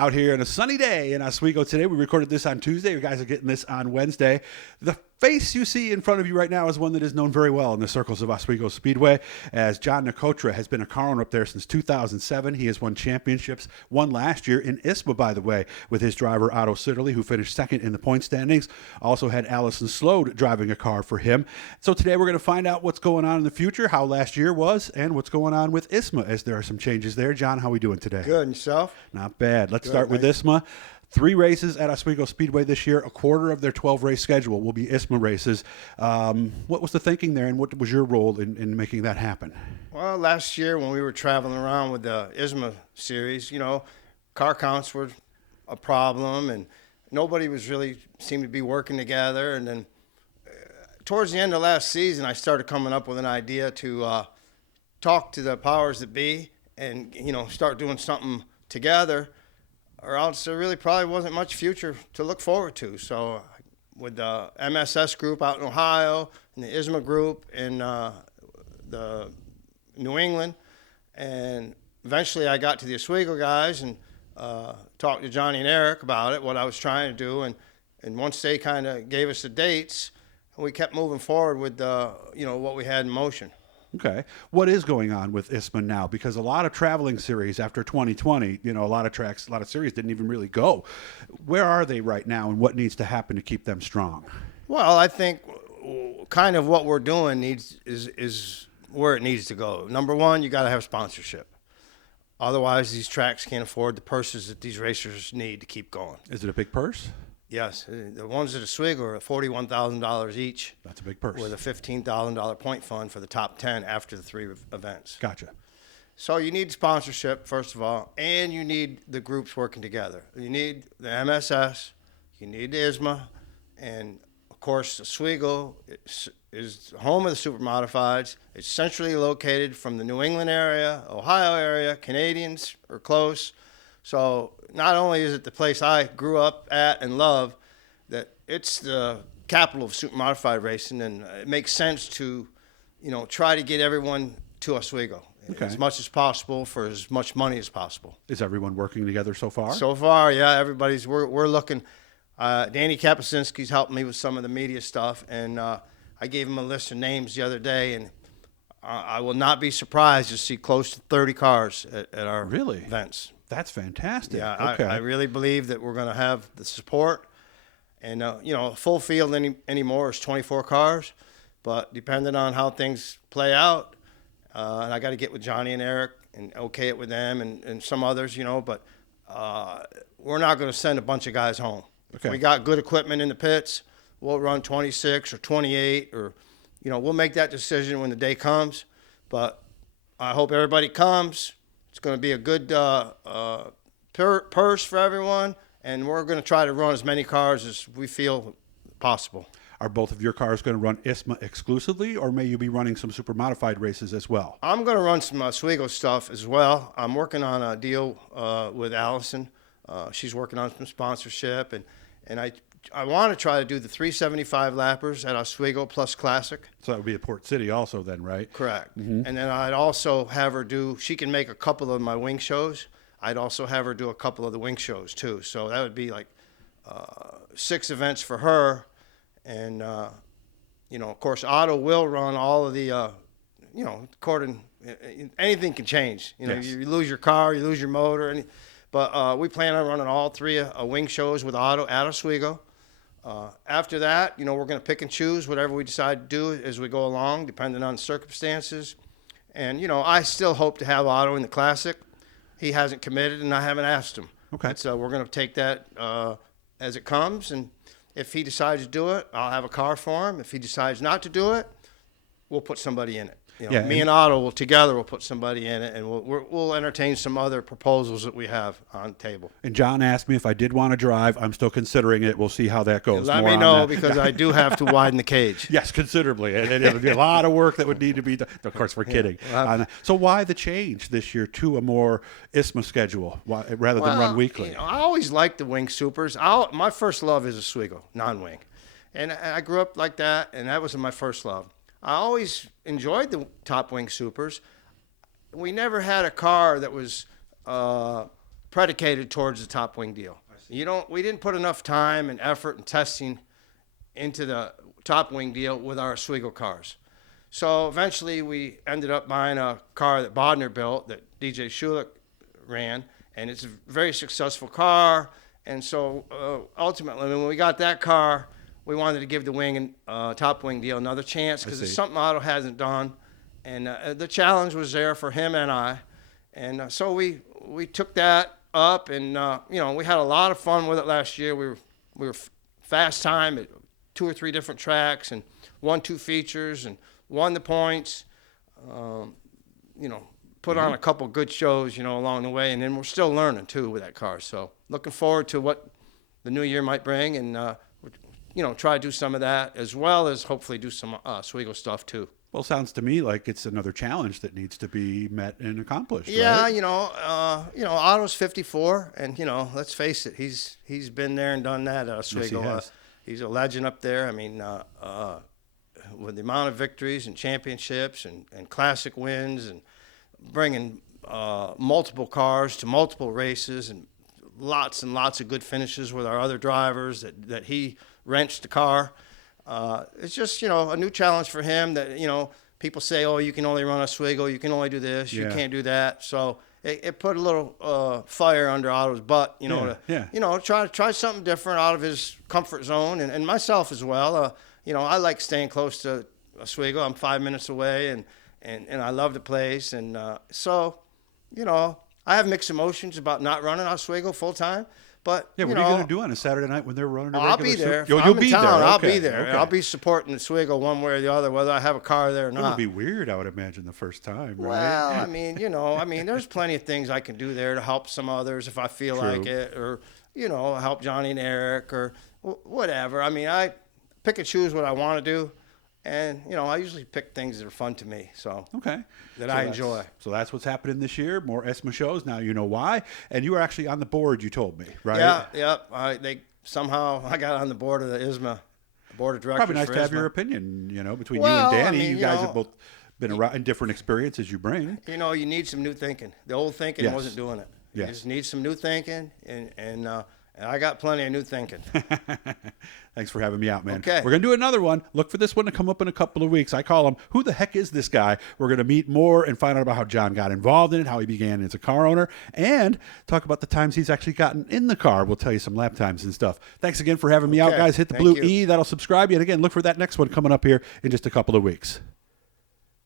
out here on a sunny day in Oswego today. We recorded this on Tuesday. You guys are getting this on Wednesday. The face you see in front of you right now is one that is known very well in the circles of Oswego Speedway, as John Nicotra has been a car owner up there since 2007. He has won championships, won last year in ISMA, by the way, with his driver Otto Sitterly, who finished second in the point standings. Also had Allison Slode driving a car for him. So today we're going to find out what's going on in the future, how last year was, and what's going on with ISMA, as there are some changes there. John, how are we doing today? Good, and yourself? Not bad. Let's Good, start with ISMA. 3 races at Oswego Speedway this year. A quarter of their 12-race schedule will be ISMA races. What was the thinking there, and what was your role in making that happen? Well, last year when we were traveling around with the ISMA series, car counts were a problem, and nobody was really seemed to be working together. And then towards the end of last season, I started coming up with an idea to talk to the powers that be and, start doing something together, or else there really probably wasn't much future to look forward to. So with the MSS group out in Ohio and the ISMA group in the New England, and eventually I got to the Oswego guys and talked to Johnny and Eric about it, what I was trying to do, and once they kind of gave us the dates, we kept moving forward with what we had in motion. Okay. What is going on with ISMA now? Because a lot of traveling series after 2020, a lot of tracks, a lot of series didn't even really go. Where are they right now, and what needs to happen to keep them strong? Well, I think kind of what we're doing is where it needs to go. Number one, you got to have sponsorship. Otherwise, these tracks can't afford the purses that these racers need to keep going. Is it a big purse? Yes. The ones at Oswego are $41,000 each. That's a big purse. With a $15,000 point fund for the top 10 after the 3 events. Gotcha. So you need sponsorship, first of all, and you need the groups working together. You need the MSS, you need the ISMA, and, of course, Oswego is home of the super modifieds. It's centrally located from the New England area, Ohio area. Canadians are close. So not only is it the place I grew up at and love, that it's the capital of super modified racing, and it makes sense to, try to get everyone to Oswego as much as possible for as much money as possible. Is everyone working together so far? So far, yeah, everybody's we're looking. Danny Kapusinski's helping me with some of the media stuff, and I gave him a list of names the other day, and I will not be surprised to see close to 30 cars at our events. That's fantastic. Yeah, okay. I really believe that we're going to have the support. And, a full field anymore is 24 cars. But depending on how things play out, and I got to get with Johnny and Eric and okay it with them and some others, but we're not going to send a bunch of guys home. Okay. If we got good equipment in the pits, we'll run 26 or 28 or, we'll make that decision when the day comes. But I hope everybody comes. It's going to be a good purse for everyone, and we're going to try to run as many cars as we feel possible. Are both of your cars going to run ISMA exclusively, or may you be running some super modified races as well? I'm going to run some Oswego stuff as well. I'm working on a deal with Allison. She's working on some sponsorship, and I want to try to do the 375 lappers at Oswego plus Classic. So that would be at Port City also then, right? Correct. Mm-hmm. And then I'd also have her she can make a couple of my wing shows. I'd also have her do a couple of the wing shows too. So that would be like 6 events for her. And, of course, Otto will run all of the, anything can change. Yes. You lose your car, you lose your motor. But we plan on running all 3 wing shows with Otto at Oswego. After that, we're going to pick and choose whatever we decide to do as we go along, depending on circumstances. And, I still hope to have Otto in the Classic. He hasn't committed, and I haven't asked him. Okay. So we're going to take that as it comes. And if he decides to do it, I'll have a car for him. If he decides not to do it, we'll put somebody in it. Me and Otto will put somebody in it, and we'll entertain some other proposals that we have on the table. And John asked me if I did want to drive. I'm still considering it. We'll see how that goes. Let me know, because I do have to widen the cage. Yes, considerably. And it would be a lot of work that would need to be done. Of course, we're kidding. So why the change this year to a more ISMA schedule rather than run weekly? I always liked the wing supers. My first love is Oswego, non-wing. And I grew up like that, and that was my first love. I always enjoyed the top wing supers. We never had a car that was predicated towards the top wing deal. We didn't put enough time and effort and testing into the top wing deal with our Oswego cars. So eventually we ended up buying a car that Bodner built that DJ Schulich ran, and it's a very successful car. And so ultimately, when we got that car, we wanted to give the wing and top wing deal another chance because it's something Otto hasn't done. And the challenge was there for him and I. And so we took that up, and we had a lot of fun with it last year. We were fast time at 2 or 3 different tracks and won 2 features and won the points. Put on a couple good shows, along the way, and then we're still learning too with that car. So looking forward to what the new year might bring, and try to do some of that as well as hopefully do some Oswego stuff too. Well, sounds to me like it's another challenge that needs to be met and accomplished. Yeah, right? Otto's 54, and let's face it, he's been there and done that at Oswego. Yes, he has. He's a legend up there. I mean, with the amount of victories and championships and classic wins and bringing multiple cars to multiple races and lots of good finishes with our other drivers that he wrenched the car. It's just, a new challenge for him that, people say, oh, you can only run Oswego, you can only do this, you can't do that. So it put a little fire under Otto's butt, to try something different out of his comfort zone and myself as well. I like staying close to Oswego. I'm 5 minutes away and I love the place. And so, I have mixed emotions about not running Oswego full time. But what are you going to do on a Saturday night when they're running a regular? I'll be there. You'll be town, there. I'll Okay. be there. Okay. I'll be supporting Oswego one way or the other, whether I have a car there or It not. would be weird, I would imagine, the first time, right? Well, I mean, there's plenty of things I can do there to help some others if I feel like it, or help Johnny and Eric or whatever. I mean, I pick and choose what I want to do. And, I usually pick things that are fun to me, that I enjoy. So that's what's happening this year, more ISMA shows. Now you know why. And you were actually on the board, you told me, right? Yeah. I got on the board of the ISMA, board of directors. Probably nice for to have ISMA. your opinion, between you and Danny. You guys have both been around in different experiences you bring. You need some new thinking. The old thinking wasn't doing it. You Yes. just need some new thinking, and I got plenty of new thinking. Thanks for having me out, man. Okay. We're going to do another one. Look for this one to come up in a couple of weeks. I call him, Who the Heck Is This Guy? We're going to meet more and find out about how John got involved in it, how he began as a car owner, and talk about the times he's actually gotten in the car. We'll tell you some lap times and stuff. Thanks again for having me out, guys. Hit the blue E. That'll subscribe you. And again, look for that next one coming up here in just a couple of weeks.